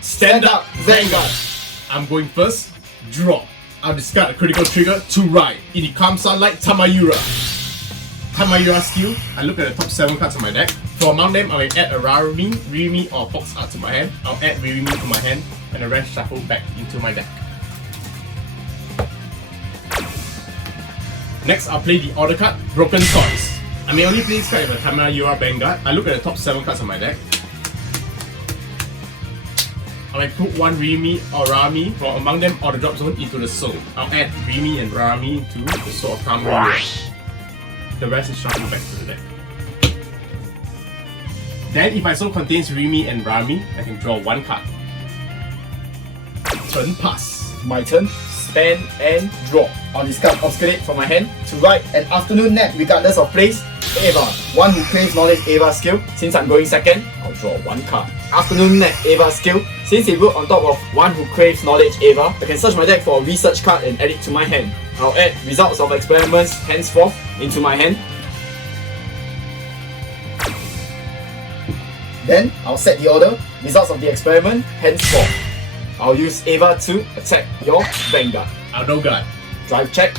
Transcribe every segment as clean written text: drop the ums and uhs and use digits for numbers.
Stand up, Vanguard. I'm going first. Draw. I'll discard a critical trigger to right. In the calm sunlight, Tamayura. Tamayura skill. I look at the top 7 cards on my deck. For among them, I will add a Rarimi, Ririmi, or Fox art to my hand. I'll add Ririmi to my hand, and the rest shuffle back into my deck. Next, I'll play the order card, Broken Toys. I may only play this card with a Tamayura Vanguard. I look at the top 7 cards on my deck. I might put one Rimi or Rami from among them or the drop zone into the soul. I'll add Rimi and Rami to the Soul of Tamayura. The rest is shuffled back to the deck. Then, if my soul contains Rimi and Rami, I can draw one card. Turn pass. My turn. Stand and draw. I'll discard Obscurate from my hand to write an afternoon nap regardless of place. Ava. One who craves knowledge Ava skill. Since I'm going second, I'll draw one card. Afternoon nap Ava skill. Since it wrote on top of one who craves knowledge Ava, I can search my deck for a research card and add it to my hand. I'll add results of experiments henceforth into my hand. Then I'll set the order, results of the experiment henceforth. I'll use Ava to attack your Vanguard. I'll no guard. Drive check.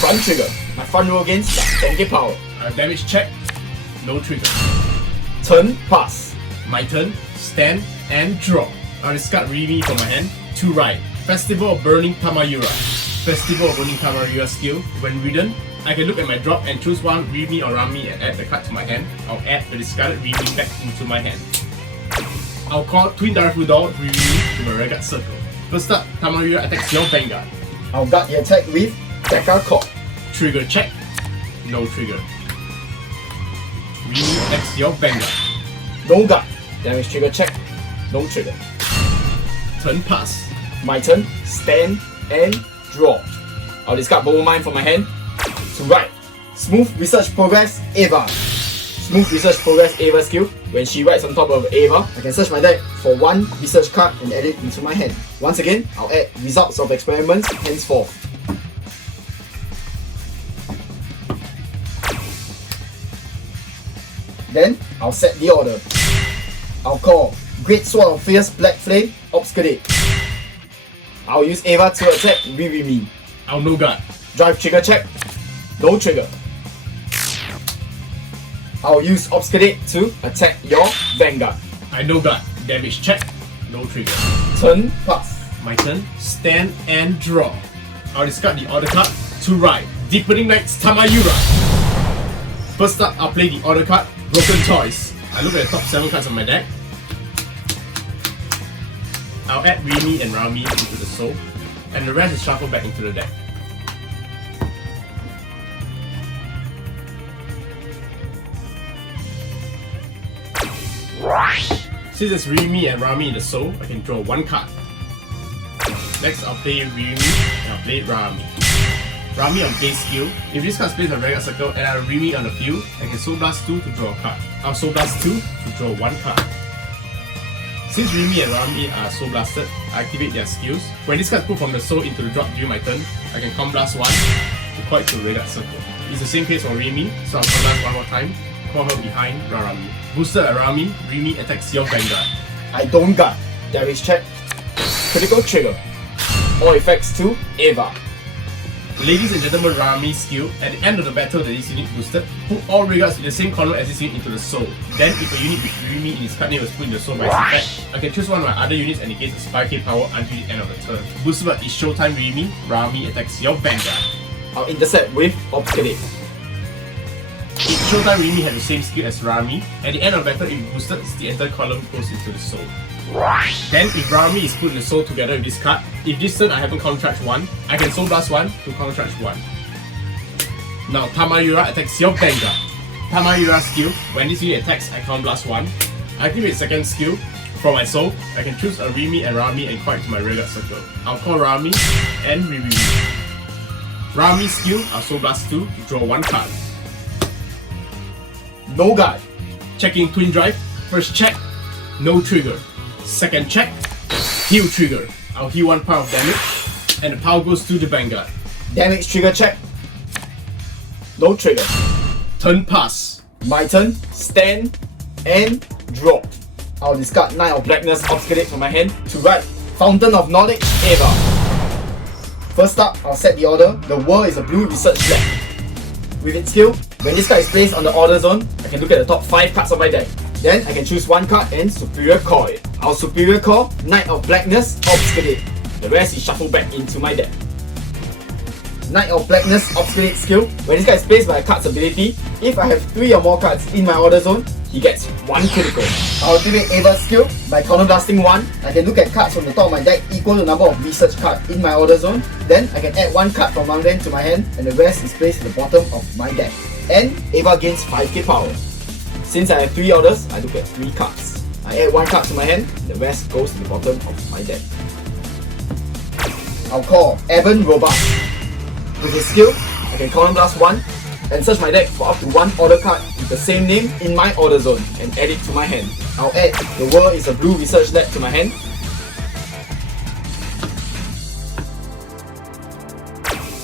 Front trigger. My front row against 10k power. I'll damage check. No trigger. Turn pass. My turn. Stand and draw. I'll discard Rimi from my hand to right. Festival of Burning Tamayura. Festival of Burning Tamayura skill. When ridden, I can look at my drop and choose one Rimi or Rami and add the card to my hand. I'll add the discarded Rimi back into my hand. I'll call Twin Direful Doll Rimi to my rearguard circle. First up, Tamayura attacks your Vanguard. I'll guard the attack with Deca Cord. Trigger check. No trigger. Rimi attacks your Vanguard. No guard. Damage trigger check. No trigger. Turn pass. My turn. Stand and draw. I'll discard Bubble Mine from my hand to write Smooth Research Progress Ava. Smooth Research Progress Ava skill. When she writes on top of Ava, I can search my deck for one research card and add it into my hand. Once again, I'll add results of experiments henceforth. Then, I'll set the order. I'll call Great Sword of Fierce Black Flame Obscurate. I'll use Ava to attack Ririmi. I'll no guard. Drive trigger check. No trigger. I'll use Obscurate to attack your Vanguard. I no guard. Damage check. No trigger. Turn pass. My turn. Stand and draw. I'll discard the order card to right. Deepening Knights Tamayura. First up, I'll play the order card Broken Toys. I look at the top 7 cards on my deck. I'll add Rimi and Rami into the soul, and the rest is shuffled back into the deck. Since there's Rimi and Rami in the soul, I can draw one card. Next, I'll play Rimi and I'll play Rami. Rami on base skill. If this card plays a regular circle and I have Rimi on the field, I can Soul Blast 2 to draw a card. I'll Soul Blast 2 to draw one card. Since Rimi and Rami are Soul Blasted, I activate their skills. When this card is put from the soul into the drop during my turn, I can Comb Blast 1 to call it to the regular circle. It's the same case for Rimi, so I'll Comb Blast one more time, call her behind Rami. Boosted at Rami, Rimi attacks your Vanguard. I don't guard. Damage check. Critical trigger. All effects to Ava. Ladies and gentlemen, Rami skill. At the end of the battle that this unit boosted, put all regards in the same column as this unit into the soul. Then, if a unit with Rimi in its card name was put in the soul by its effect, I can choose one of my other units and it gains a 5k power until the end of the turn. Boosted by is Showtime Rimi, Rami attacks your Vanguard. I'll intercept with Obscurate. If Showtime Rimi has the same skill as Rami, at the end of the battle if boosted, the entire column goes into the soul. Then if Rami is put in the soul together with this card, if this turn I haven't counter charge 1, I can Soul Blast 1 to counter charge 1. Now Tamayura attacks your Vanguard. Tamayura skill, when this unit attacks I counter blast 1. I activate second skill. From my soul, I can choose a Rimi and Rami and call it to my rearguard circle. I'll call Rami and Rimi. Rami skill, I'll Soul Blast 2 to draw one card. No guard. Checking Twin Drive, first check, no trigger. Second check, heal trigger. I'll heal 1 power of damage, and the power goes to the Vanguard. Damage trigger check. No trigger. Turn pass. My turn. Stand and draw. I'll discard Knight of Blackness Obscurate from my hand to write Fountain of Knowledge Eva. First up, I'll set the order. The world is a blue research lab. With its skill, when this card is placed on the order zone, I can look at the top 5 cards of my deck. Then I can choose one card and Superior Core it. I'll Superior Core Knight of Blackness Obscurate. The rest is shuffled back into my deck. Knight of Blackness Obscurate skill. When this card is placed by a card's ability, if I have 3 or more cards in my order zone, he gets 1 critical. I'll activate Ava's skill. By counterblasting 1, I can look at cards from the top of my deck equal to the number of research cards in my order zone. Then I can add 1 card from one end to my hand and the rest is placed at the bottom of my deck. And Ava gains 5k power. Since I have 3 orders, I look at 3 cards. I add 1 card to my hand, the rest goes to the bottom of my deck. I'll call Evan Robust. With his skill, I can counterblast 1 and search my deck for up to 1 order card with the same name in my order zone and add it to my hand. I'll add The World is a Blue Research Lab to my hand.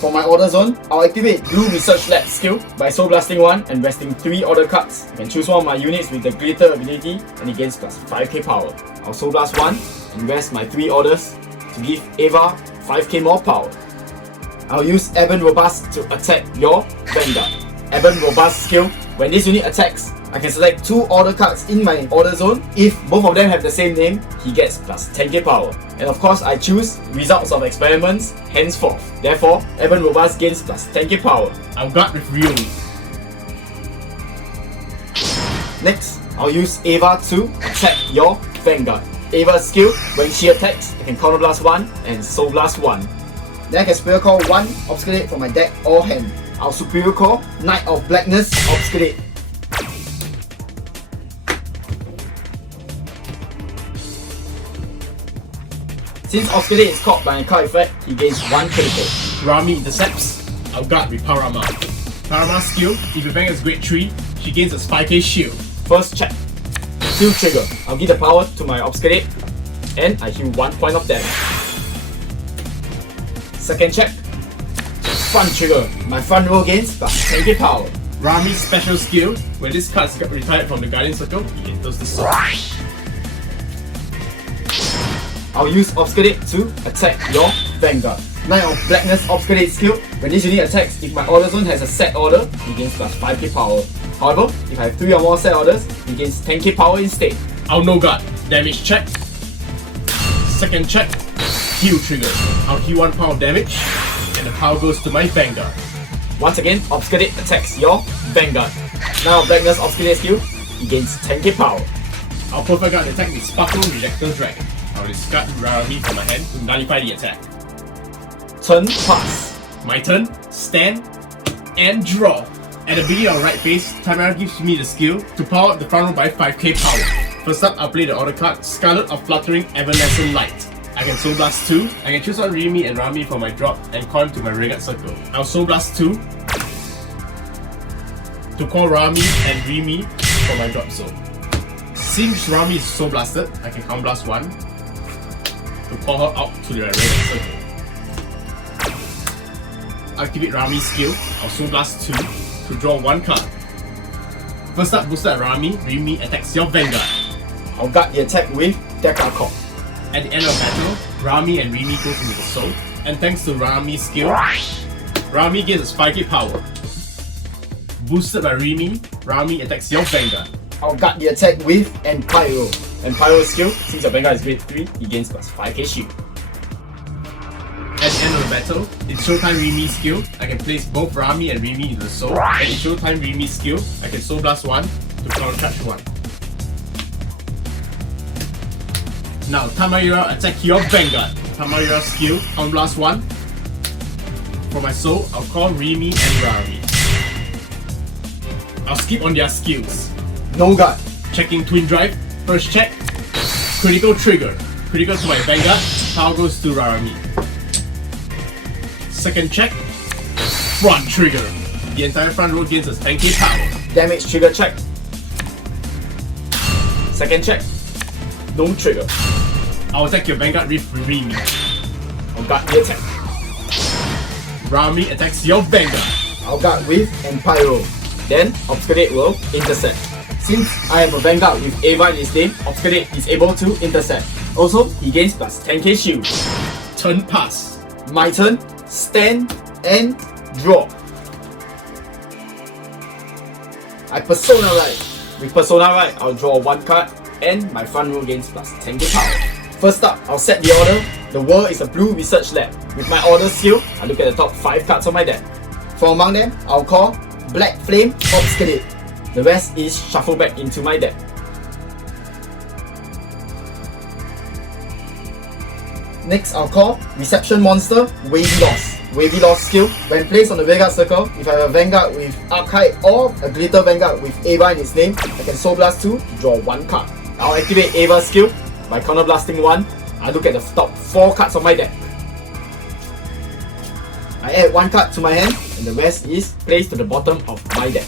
For my order zone, I'll activate Blue Research Lab skill by Soul Blasting 1 and resting 3 order cards. I can choose one of my units with the greater ability and it gains plus 5k power. I'll Soul Blast 1 and rest my 3 orders to give Ava 5k more power. I'll use Evan Robust to attack your Vanguard. Evan Robust skill. When this unit attacks, I can select 2 order cards in my order zone. If both of them have the same name, he gets plus 10k power. And of course, I choose Results of Experiments henceforth. Therefore, Evan Robust gains plus 10k power. I'll guard with Real Me. Next, I'll use Ava to attack your Vanguard. Ava's skill, when she attacks, I can counterblast 1 and Soul Blast 1. Then I can Superior Core 1 Obscurate from my deck or hand. I'll Superior Core Knight of Blackness Obscurate. Since Obscurate is caught by a card effect, he gains 1 critical. Rami intercepts. I'll guard with Parama. Parama's skill, if your Vanguard is grade 3, she gains a 5k shield. First check. Heal trigger. I'll give the power to my Obscurate and I heal 1 point of damage. Second check. Front trigger. My front row gains plus 10k power. Rami's special skill, when this card is retired from the Guardian Circle, he enters the sword. I'll use Obscurate to attack your Vanguard. Knight of Blackness Obscurate skill. When this unit attacks, if my order zone has a set order, he gains plus 5k power. However, if I have 3 or more set orders, he gains 10k power instead. I'll no guard. Damage check. Second check. Heal trigger. I'll heal 1 pound of damage, and the power goes to my Vanguard. Once again, Obscurate attacks your Vanguard. Now Blackness Obscurate skill, he gains 10k power. I'll perfect guard the attack with Sparkle Rejector Dragon. I'll discard Rami from my hand to nullify the attack. Turn pass. My turn, stand, and draw. At the beginning of right phase, Tamayura gives me the skill to power up the front row by 5k power. First up, I'll play the order card, Scarlet of Fluttering Evanescent Light. I can Soul Blast 2, I can choose on Rimi and Rami for my drop and call him to my Vanguard circle. I'll Soul Blast 2 to call Rami and Rimi for my drop zone. Since Rami is Soul Blasted, I can Counter Blast 1 to call her out to the Vanguard circle. Activate Rami's skill, I'll Soul Blast 2 to draw 1 card. First up, boosted at Rami, Rimi attacks your Vanguard. I'll guard the attack with Deca Core. At the end of battle, Rami and Rimi go into the soul, and thanks to Rami's skill, Rami gains 5k power. Boosted by Rimi, Rami attacks your Vanguard. I'll guard the attack with Empyro. Empyro's skill, since your Vanguard is grade 3, he gains plus 5k shield. At the end of the battle, in Showtime Rimi's skill, I can place both Rami and Rimi into the soul, and in Showtime Rimi's skill, I can Soul Blast 1 to counter-charge 1. Now, Tamayura attack your Vanguard. Tamayura's skill, Counter Blast 1. For my soul, I'll call Rimi and Rami. I'll skip on their skills. No guard. Checking Twin Drive. First check. Critical trigger. Critical to my Vanguard. Power goes to Rami. Second check. Front trigger. The entire front row gains us 10k power. Damage trigger check. Second check. No trigger. I'll attack your Vanguard with Rimi. I'll guard the attack. Rami attacks your Vanguard. I'll guard with Empyro. Then Obscurate will intercept. Since I have a Vanguard with Ava in his name, Obscurate is able to intercept. Also, he gains plus 10k shield. Turn pass. My turn, stand and draw. I Persona Right. With Persona Right, I'll draw 1 card and my front row gains plus 10k power. First up, I'll set the order. The world is a blue research lab. With my order skill, I look at the top 5 cards on my deck. From among them, I'll call Black Flame Obscurate. The rest is shuffle back into my deck. Next, I'll call Reception Monster Wavy Loss. Wavy Loss skill. When placed on the Vanguard circle, if I have a Vanguard with Archive or a Glitter Vanguard with Ava in its name, I can Soul Blast 2 to draw 1 card. I'll activate Ava's skill by Counter Blasting 1. I look at the top 4 cards on my deck. I add 1 card to my hand and the rest is placed to the bottom of my deck.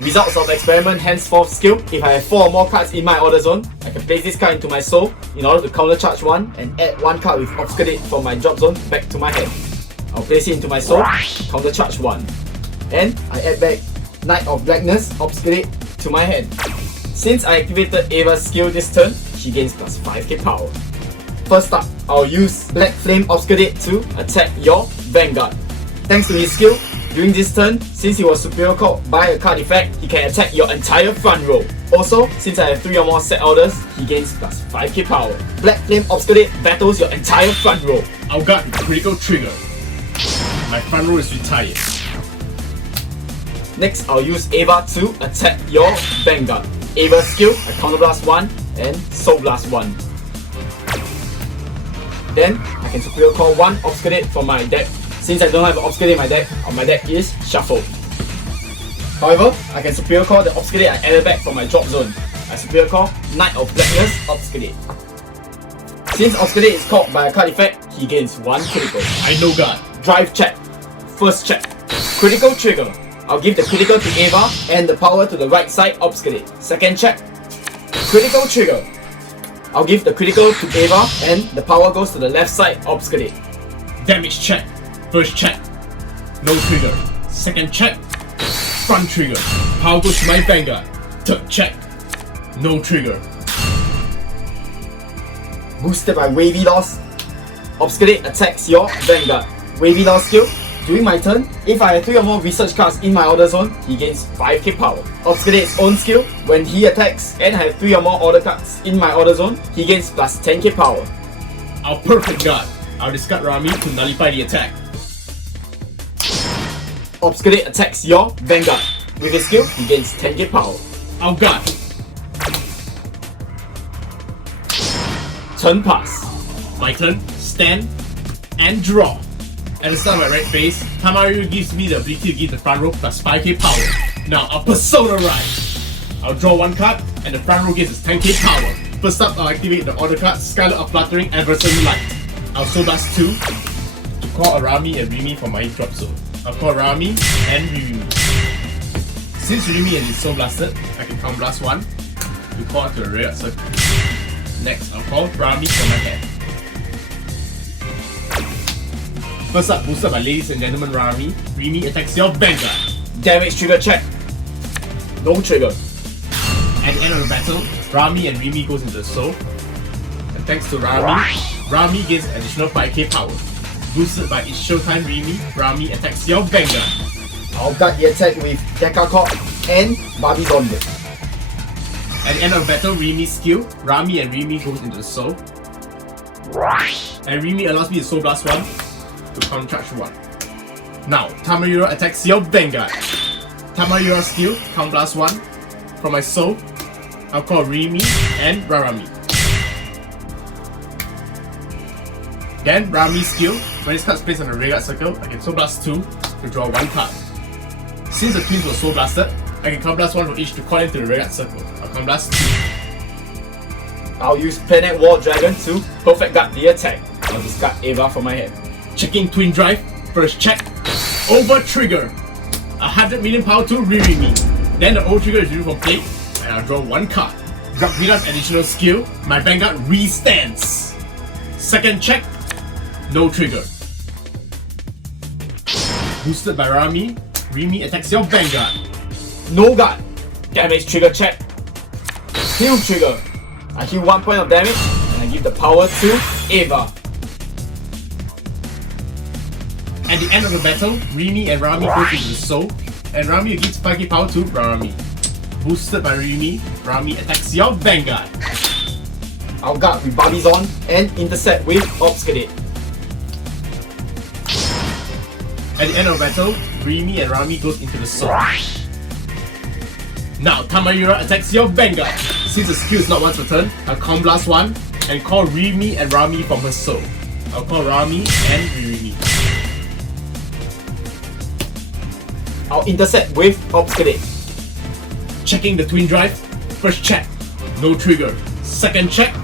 Results of Experiment Henceforth skill. If I have 4 or more cards in my order zone, I can place this card into my soul in order to counter charge 1 and add 1 card with Obscurate from my drop zone back to my hand. I'll place it into my soul, counter charge 1. And I add back Knight of Blackness Obscurate to my hand. Since I activated Ava's skill this turn, she gains plus 5k power. First up, I'll use Black Flame Obscurate to attack your Vanguard. Thanks to his skill, during this turn, since he was superior called by a card effect, he can attack your entire front row. Also, since I have 3 or more set orders, he gains plus 5k power. Black Flame Obscurate battles your entire front row. I'll guard with critical trigger. My front row is retired. Next, I'll use Ava to attack your Vanguard. Ava's skill, I Counter Blast 1 and Soul Blast 1. Then, I can superior call 1 Obscurate from my deck. Since I don't have an Obscurate in my deck is shuffled. However, I can superior call the Obscurate I added back from my drop zone. I superior call Knight of Blackness Obscurate. Since Obscurate is called by a card effect, he gains 1 critical. I no guard. Drive check. First check. Critical trigger. I'll give the critical to Ava and the power to the right side Obscurate. Second check. Critical trigger. I'll give the critical to Ava and the power goes to the left side Obscurate. Damage check. First check. No trigger. Second check. Front trigger. Power goes to my Vanguard. Third check. No trigger. Boosted by Wavy Loss, Obscurate attacks your Vanguard. Wavy Loss skill. During my turn, if I have 3 or more research cards in my order zone, he gains 5k power. Obscurate's own skill. When he attacks and I have 3 or more order cards in my order zone, he gains plus 10k power. I'll perfect guard. I'll discard Rami to nullify the attack. Obscurate attacks your Vanguard. With his skill, he gains 10k power. I'll guard. Turn pass. My turn, stand and draw. At the start of my red phase, Tamayura gives me the ability to give the front row plus 5k power. Now I'll Persona Right. I'll draw 1 card and the front row gets its 10k power. First up, I'll activate the order card Scarlet of Fluttering Adversary Light. I'll Soul Blast 2 to call Arami and Rimi from my drop zone. I'll call Rami and Rimi. Since Rimi is Soul Blasted, I can Counter Blast 1 to call to a red circle. Next, I'll call Rami from my hand. First up, boosted by Ladies and Gentlemen Rami, Rimi attacks your Vanguard. Damage trigger check. No trigger. At the end of the battle, Rami and Rimi goes into the soul. And thanks to Rami, Rami gains additional 5k power. Boosted by its showtime Rimi, Rami attacks your Vanguard. I'll guard the attack with Deca Corp and Barbie Zombie. At the end of the battle, Rimi's skill, Rami and Rimi goes into the soul. And Rimi allows me to Soul Blast 1 to counter charge 1. Now, Tamayura attacks your Vanguard. Tamayura's skill, Counter Blast 1. From my soul, I'll call Rimi and Rami. Then, Rami's skill, when this card is placed on the Vanguard circle, I can Soul Blast 2 to draw 1 card. Since the twins were Soul Blasted, I can Counter Blast 1 for each to call into the Vanguard circle. I'll Counter Blast 2. I'll use Planet War Dragon to perfect guard the attack. I'll discard Ava from my hand. Checking Twin Drive, first check. Over trigger. 100 million power to Rimi. Then the old trigger is removed from play, and I'll draw 1 card. Dragvina's additional skill, my Vanguard re-stands. Second check, no trigger. Boosted by Rami, Rimi attacks your Vanguard. No guard. Damage trigger check. Heal trigger. I heal 1 point of damage and I give the power to Ava. At the end of the battle, Rimi and Rami go into the soul, and Rami gives spiky power to Rami. Boosted by Rimi, Rami attacks your Vanguard. I'll guard with Bobby's on and intercept with Obscurate. At the end of the battle, Rimi and Rami goes into the soul. Now Tamayura attacks your Vanguard. Since the skill is not once per turn, I'll Calm Blast 1 and call Rimi and Rami from her soul. I'll call Rami and Rimi. I'll intercept with Obscurate. Checking the twin drive. First check, no trigger. Second check,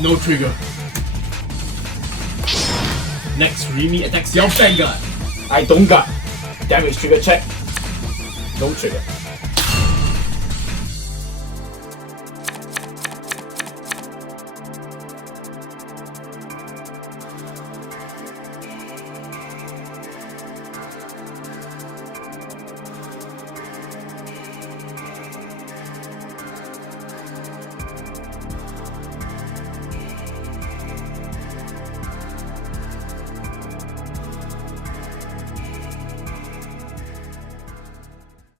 no trigger. Next, Rimi attacks your Vanguard. I don't guard. Damage trigger check. No trigger.